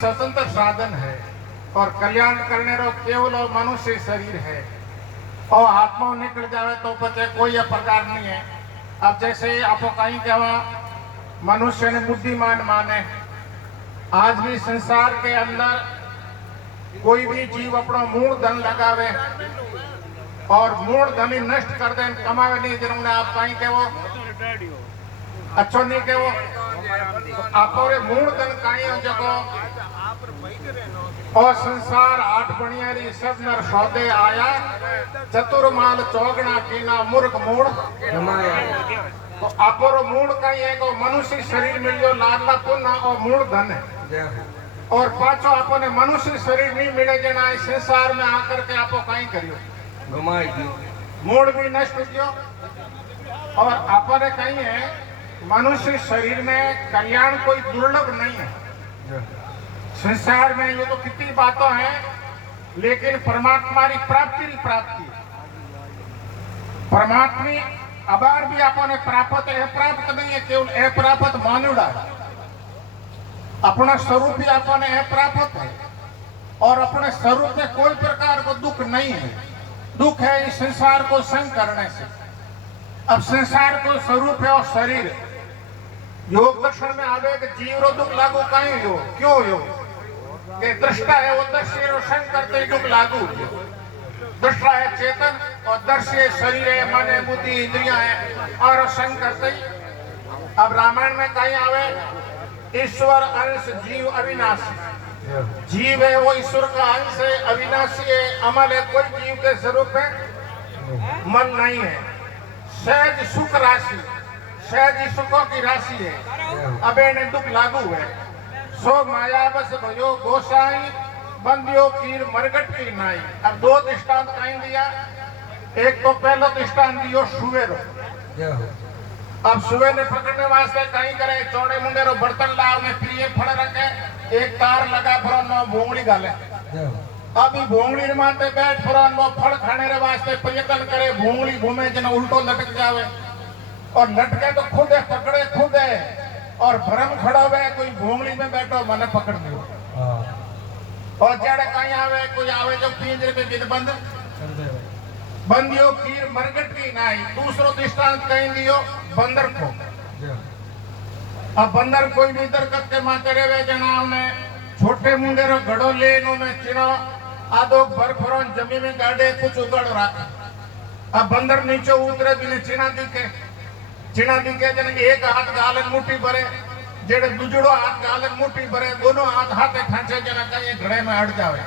स्वतंत्र साधन है और कल्याण करने रो केवल मनुष्य शरीर है और आत्मा निकल जावे तो पचे कोई प्रकार नहीं है। अब जैसे आप कहीं कहवा मनुष्य ने बुद्धिमान माने, आज भी संसार के अंदर कोई भी जीव अपना मूल धन लगावे और मूल धन ही नष्ट कर दे, कमावे नहीं जिन्होंने आप कहीं कहो अच्छो नहीं कहो आप मूल धन कहीं जगह और संसार आठ बणियारी सब नर सौदे आया, चतुर्माल चौगना कीना मूर्ख मूड तो आपरो मूड कहीं है को मनुष्य शरीर मिलियो लाडला पुन्ना और मूल धन है और पाछो आपने मनुष्य शरीर नहीं मिले जना इस संसार में आकर के आपो कहीं करियो घुमाई दियो, मूड भी नष्ट कियो और आपने कहीं है मनुष्य शरीर में कल्याण कोई दुर्लभ नहीं है। संसार में ये तो कितनी बातों हैं, लेकिन परमात्मा की प्राप्ति परमात्मी अबार भी आपने प्राप्त है, प्राप्त नहीं है केवल अप्राप्त मानुड़ा, अपना स्वरूप ही आपने अप्राप्त है और अपने स्वरूप में कोई प्रकार को दुख नहीं है। दुख है इस संसार को संग करने से। अब संसार को स्वरूप है और शरीर योग दर्शन में आवे कि जीव रो दुख लागू कहीं हो क्यों हो कि दृष्टा है वो दृश्य रोशन करते दुख लागू, दृष्टा है चेतन और दृश्य शरीर है, मन है, बुद्धि इंद्रिया है और रोशन करते। अब रामायण में कहीं आवे ईश्वर अंश जीव अविनाशी, जीव है वो ईश्वर का अंश है, अविनाशी है, अमल है, कोई जीव के स्वरूप में मन नहीं है, सहज सुख राशि, सहज सुखों की राशि है। अब इन्हें दुख लागू है सो माया बस भयो गोसाई बंदियों कीर मरगट की नाई। अब दो दृष्टांत कहीं दिया, एक तो पहला दृष्टांत दियो सुवेरो। अब सुवे ने पकड़ने वास्ते कहीं करे चौड़े मुंडे रो बर्तन लाव में प्रिय फल रखे, एक तार लगा फरन में भोंगड़ी गाले, अभी भोंगड़ी माते बैठ फरन में फल खाने रे वास्ते प्रयत्न करे, भोंगड़ी घूमे जन उल्टो लटक जावे और लटके तो खुद है पकड़े खुद है और भरम खड़ा हुआ है कोई भोंगड़ी में बैठो मने पकड़ दियो और जड़ कहीं आवे कोई आवे जो पिंजरे में बिद बंद बंदियों कीर मरगट की नाई। दूसरो दृष्टांत कहीं दियो बंदर को। अब बंदर कोई भी दरकत के माते रेवे जना में छोटे मुंडे रो घड़ो ले नो में चिनो आदो भर फरोन जमीन में गाड़े कुछ उगड़ रखे। अब बंदर नीचे उतरे बिने चिना दिखे जन एक हाथ गालन मुट्ठी भरे, जेड़े दूजड़ो हाथ गालन मुट्ठी भरे, दोनों हाथ हाथे खांचे जना कहीं घड़े में अड़ जावे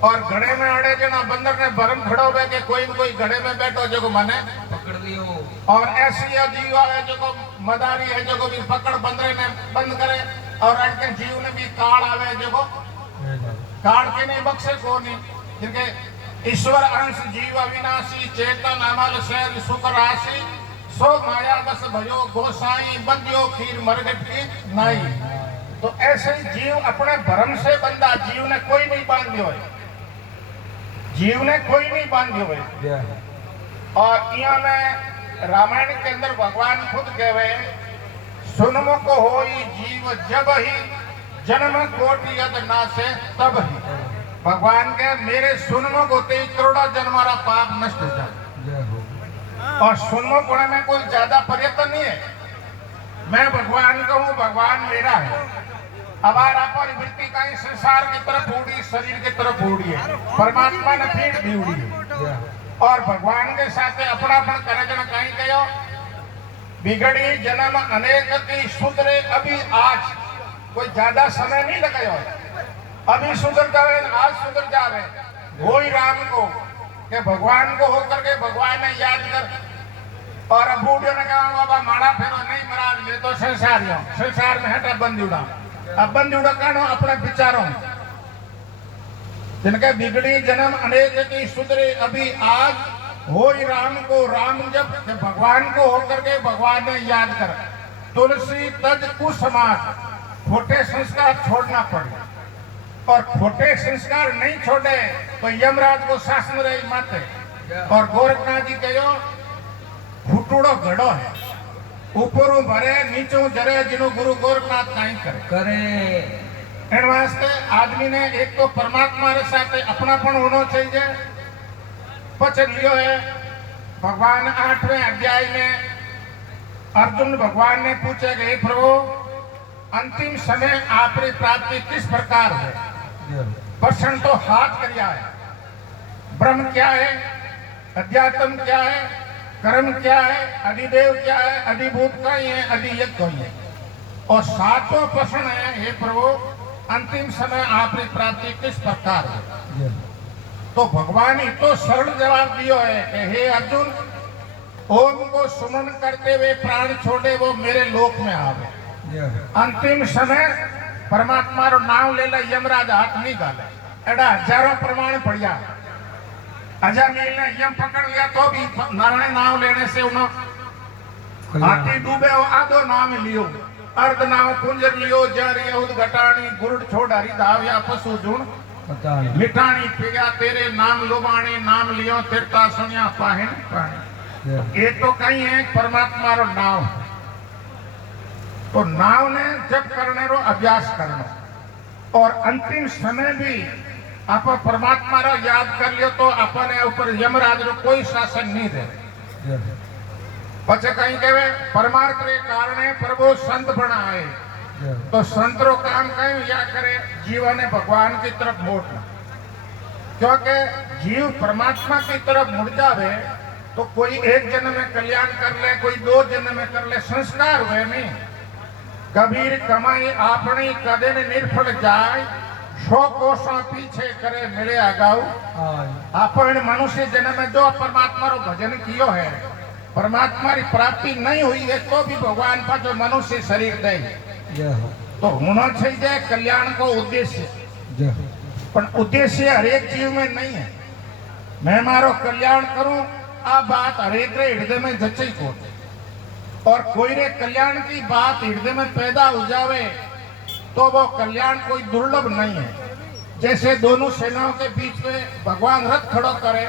और घड़े में अड़े जना बंदर ने भरम खड़ो हुए कि कोई न कोई घड़े में बैठो जो माने पकड़ लियो और ऐसी जीव है जो मदारी है जो भी पकड़ बंदरे ने बंद करे और अड़के जीव ने भी काल आवे जो काल के नहीं बख्शे को नहीं, जिनके ईश्वर अंश जीव अविनाशी चेतन अमल सहज सुख राशि सो माया बस भयो गोसाई बंदियो खीर मरगट की नाई। तो ऐसे ही जीव अपने भरम से बंदा, जीव ने कोई नहीं बांधियो है, जीव ने कोई नहीं बांधियो है। और यहाँ में रामायण के अंदर भगवान खुद कहवे सुनमो को होई जीव जब ही जन्म कोटि यद नासे तब ही। भगवान के मेरे सुनमो को ते करोड़ा जन्मारा पाप नष्ट हो जाए और सुनमो पढ़े में कोई ज्यादा प्रयत्न नहीं है, मैं भगवान का हूँ, भगवान मेरा है। अब आपकी वृत्ति का ही संसार की तरफ उड़ी, शरीर की तरफ उड़ी है, परमात्मा ने पीठ भी उड़ी है और भगवान के साथ अपनापन करे जना कहीं कहो बिगड़ी जन्म अनेक की सुधरे अभी आज, कोई ज्यादा समय नहीं लगायो, अभी सुधर जावे आज सुधर जावे। वही राम को कि भगवान को होकर के भगवान ने याद कर और अब बूढ़े ने कहा बाबा माड़ा फेरो नहीं मरा, ये तो संसार में हटा बंदूड़ा। अब बंदूड़ा कानो अपने विचारों जिनके बिगड़ी जन्म अनेक की सुधरे अभी आज, हो ही राम को राम जब भगवान को होकर के भगवान ने याद कर। तुलसी तज कुसमाज, खोटे संस्कार छोड़ना पड़े और खोटे संस्कार नहीं छोड़े तो यमराज को शासन रही माते। और गोरखनाथ जी कहो फूटूड़ो घड़ो है, ऊपरू भरे नीचू जरे जिनो गुरु गोरखनाथ नहीं करे એના વાસ્તે આદમીને એક તો પરમાત્મા સાથે अपनापन होना चाहिए। પછી लियो है भगवान 8वें अध्याय में अर्जुन भगवान ने पूछे कि हे प्रभु अंतिम समय आपकी प्राप्ति किस प्रकार है? प्रश्न तो हाथ करिया है। ब्रह्म क्या है, अध्यात्म क्या है, कर्म क्या है, अधिदेव क्या है, अधिभूत कहीं है, अधियज्ञ कहीं है। और सातवां प्रश्न है हे प्रभु अंतिम समय आपकी प्राप्ति किस प्रकार है? तो भगवान ही तो सरल जवाब दियो है कि हे अर्जुन ओम को सुमन करते हुए प्राण छोड़े वो मेरे लोक में आवे। अंतिम समय परमात्मा रो नाम ले ले यमराज हाथ नहीं गाले। एडा हजारों प्रमाण पड़िया। अजामिल ने यम पकड़ लिया तो भी नारायण नाम लेने से उन्हों हाथी डूबे हो आधो नाम लियो। अर्ध नाम कुंजर लियो जर यहूद घटानी गुरुड़ छोड़ हरि धाव्या पशु जुण मिठानी पिया तेरे नाम लुबाणी नाम लियो तिरता सुनिया पाहिन पाणी। ये तो कहीं है परमात्मा रो नाम। तो नाम ने जप करने रो अभ्यास करना और अंतिम समय भी आप परमात्मा रो याद कर लियो तो अपने ऊपर यमराज रो कोई शासन नहीं दे। पचे कहीं कहे परमार्थ रे कारणे प्रभु संत बनाए। तो संत रो काम कहीं या करे जीवन ने भगवान की तरफ मोड़ना। क्योंकि जीव परमात्मा की तरफ मुड़ जावे तो कोई एक जन्म में कल्याण कर ले, कोई 2 जन्म में कर ले, संस्कार हुए नहीं। कबीर कमाई आपनी कदे ने निर्फल जाए 100 कोसों पीछे करे मिले आगाऊ। अपन मनुष्य जन्म में जो परमात्मा रो भजन कियो है परमात्मा की प्राप्ति नहीं हुई है तो भी भगवान का जो मनुष्य शरीर दे तो होना चाहिए कल्याण को उद्देश्य। पर उद्देश्य हरेक जीव में नहीं है। मैं मारो कल्याण करूं आ बात हरेक रे हृदय में जची को और कोई रे कल्याण की बात हृदय में पैदा हो जावे तो वो कल्याण कोई दुर्लभ नहीं है। जैसे दोनों सेनाओं के बीच में भगवान रथ खड़ो करे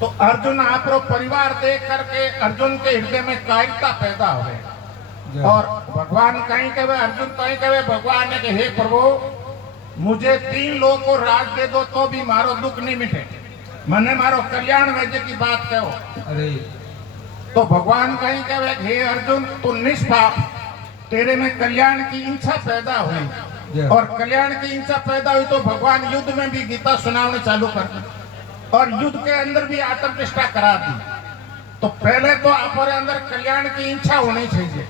तो अर्जुन आपरो परिवार देख करके अर्जुन के हृदय में कायरता पैदा हुए और भगवान कहीं कहे अर्जुन कहीं कहे भगवान ने कि हे प्रभु मुझे 3 लोगों को राज दे दो तो भी मारो दुख नहीं मिटे। मने मारो कल्याण वैद्य की बात कहो। अरे तो भगवान कहीं कहे हे अर्जुन तू निष्पाप तेरे में कल्याण की इच्छा पैदा हुई और कल्याण की इच्छा पैदा हुई तो भगवान युद्ध में भी गीता सुनाने चालू कर दी और युद्ध के अंदर भी आत्मनिष्ठा करा दी। तो पहले तो हमारे अंदर कल्याण की इच्छा होनी चाहिए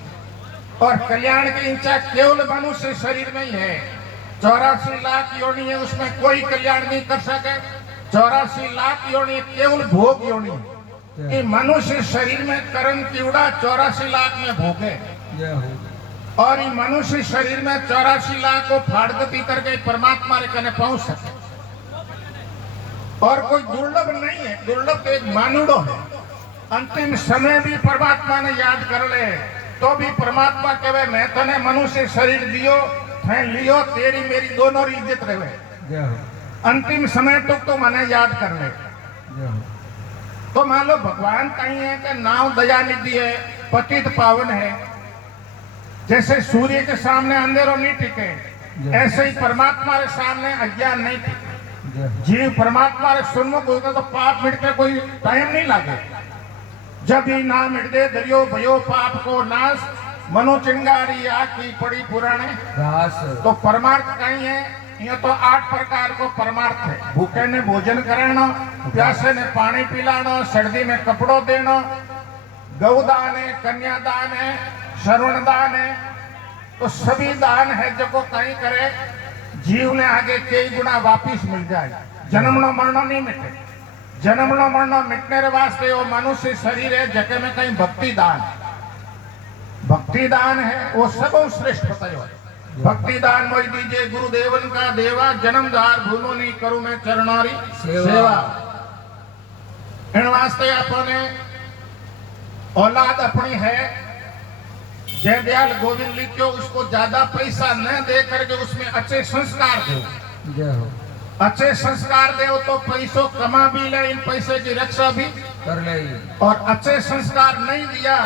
और कल्याण की इच्छा केवल मनुष्य शरीर में ही है। 84 लाख योनि है उसमें कोई कल्याण नहीं कर सके। 84 लाख योनि केवल भोग योनि कि मनुष्य शरीर में कर्म कीड़ा 84 लाख में भोगे और ये मनुष्य शरीर में 84 लाख को फाड़गति करके परमात्मा रे कने पहुंच सके और कोई दुर्लभ नहीं है। दुर्लभ तो एक मानुड़ो है। अंतिम समय भी परमात्मा ने याद कर ले तो भी परमात्मा कहे मैं तने मनुष्य शरीर दियो थे लियो तेरी मेरी दोनों की इज्जत रहे। अंतिम समय तक तो मने याद कर ले। तो मान लो भगवान कहीं है कि नाव दया निधि है पतित पावन है। जैसे सूर्य के सामने अंधेरों नहीं टिके ऐसे ही परमात्मा के सामने अज्ञान नहीं टिके। जीव परमात्मा रे सन्मुख होगा तो पाप मिटते कोई टाइम नहीं लगे। जब ही नाम मिटदे दरियो भयो पाप को नाश मनो चिंगारी आखी पड़ी पुराने। तो परमार्थ कहीं है ये तो 8 प्रकार को परमार्थ है। भूखे ने भोजन कराना, प्यासे ने पानी पिलाना, सर्दी में कपड़ों देना, गौदान है, कन्यादान है, श्रवण दान है। तो सभी दान है जो को कहीं करे जीव ने आगे कई गुना वापिस मिल जाए। जन्मनो मरणो नहीं मिटे। जन्मनो मरणो मिटने रे वास्ते वो मनुष्य शरीर है जगह में कहीं भक्ति दान है वो सबो श्रेष्ठ बतायो। भक्ति दान मोई दीजिए गुरुदेवन का देवा जन्मदार भूलो नहीं करूं मैं चरणारी सेवा। इन वास्ते अपने औलाद अपनी है जयदयाल गोविंद लिखो उसको ज्यादा पैसा न दे करके उसमें अच्छे संस्कार दो। अच्छे संस्कार दे तो पैसों कमा भी ले इन पैसे की रक्षा भी कर ले और अच्छे संस्कार नहीं दिया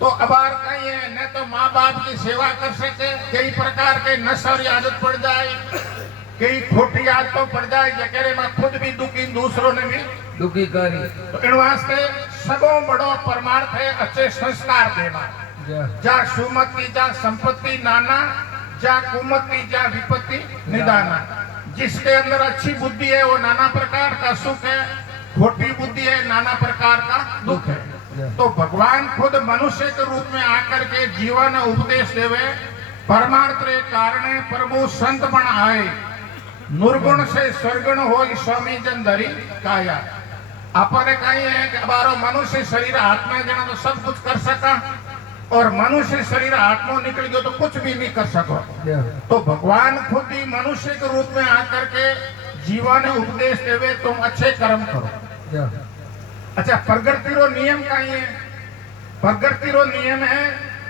तो अबार कहीं है न तो माँ बाप की सेवा कर सके, कई प्रकार के नशा की आदत पड़ जाए, कई खोटी आदतों पड़ जाए, जकेरे में खुद भी दुखी दूसरों ने भी दुखी करी। तो इन वास्ते सबो बड़ो परमार्थ है अच्छे संस्कार देना। जा सुमति जा संपत्ति नाना, जा कुमति जा विपत्ति निदाना। जिसके अंदर अच्छी बुद्धि है वो नाना प्रकार का सुख है, खोटी बुद्धि है नाना प्रकार का दुख है। तो भगवान खुद मनुष्य के रूप में आकर के जीवन उपदेश देवे, परमार्थ रे कारणे प्रभु संत बन आए, निर्गुण से स्वर्गुण हो स्वामी जन धरी काया। अपने कहीं है कि हमारो मनुष्य शरीर हाथ में देना तो सब कुछ कर सका, और मनुष्य शरीर हाथ में निकल गया तो कुछ भी नहीं कर सको। तो भगवान खुद ही मनुष्य के रूप में आकर के जीवन उपदेश देवे, तुम अच्छे कर्म करो। अच्छा, प्रकृति रो नियम कहीं है? प्रकृति रो नियम है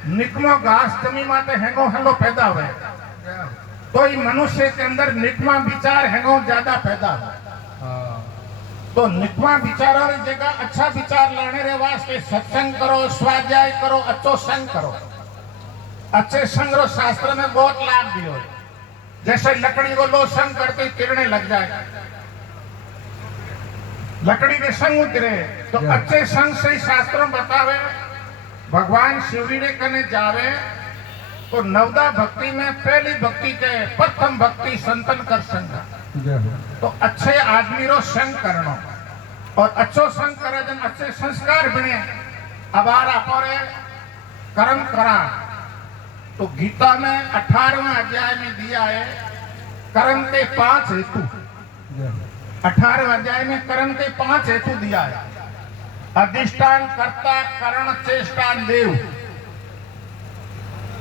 निकमो घास जमी माते हेंगो हेंगो पैदा हुए, तो ये मनुष्य के अंदर निकमा विचार हेंगो ज्यादा पैदा हुआ। तो निकमा विचार की जगह अच्छा विचार लाने रे वास्ते सत्संग करो, स्वाध्याय करो, अच्छो संग करो। अच्छे संग रो शास्त्र में बहुत लाभ दियो। जैसे लकड़ी को लो संग करते किरणे लग जाए, लकड़ी के संग उतरे, तो अच्छे संग से शास्त्रों बतावे। भगवान शिवरी ने कने जावे तो नवदा भक्ति में पहली भक्ति के प्रथम भक्ति संतन कर संग। तो अच्छे आदमी रो संग करनो, और अच्छो संग करे जन अच्छे संस्कार बने। अबार अपने कर्म करा तो गीता में 18वें अध्याय में दिया है कर्म के 5 हेतु। 18वें अध्याय में कर्म के 5 हेतु दिया है। अधिष्ठान, कर्ता, करण, चेष्टा, देव।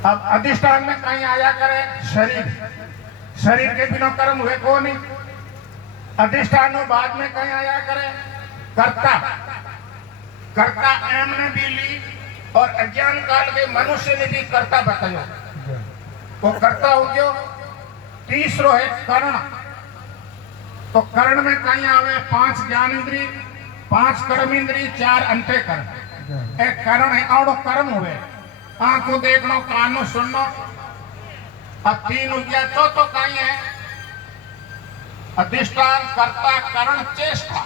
अब अधिष्ठान में कहीं आया करे शरीर, शरीर के बिना कर्म हुए को नहीं। अधिष्ठान बाद में कहीं आया करे कर्ता, कर्ता एम ने भी ली, और अज्ञान काल के मनुष्य ने भी कर्ता बताया, वो कर्ता हो गयो। तीसरो है कर्ण। तो कर्ण में कहीं आवे 5 ज्ञान इंद्री, 5 कर्म इंद्री, 4 अंते कर्म। एक कर्ण है और कर्म हुए, आंखों देखना, कानों सुनना। अब 3 हो गया। चौथो कहीं है अधिष्ठान, कर्ता, करण, चेष्टा।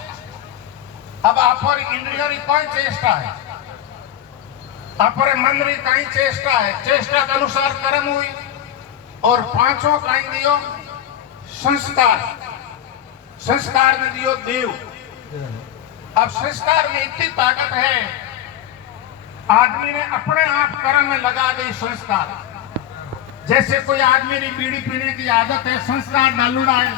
अब अपर इंद्रियों की कौन चेष्टा है? अपर मन री कहीं चेष्टा है, चेष्टा के अनुसार कर्म हुई। और 5वां कहीं दियो संस्कार, संस्कार में दियो देव। अब संस्कार में इतनी ताकत है, आदमी ने अपने आप कर्म में लगा दी संस्कार। जैसे कोई आदमी की बीड़ी पीने की आदत है, संस्कार डालूड़ा है,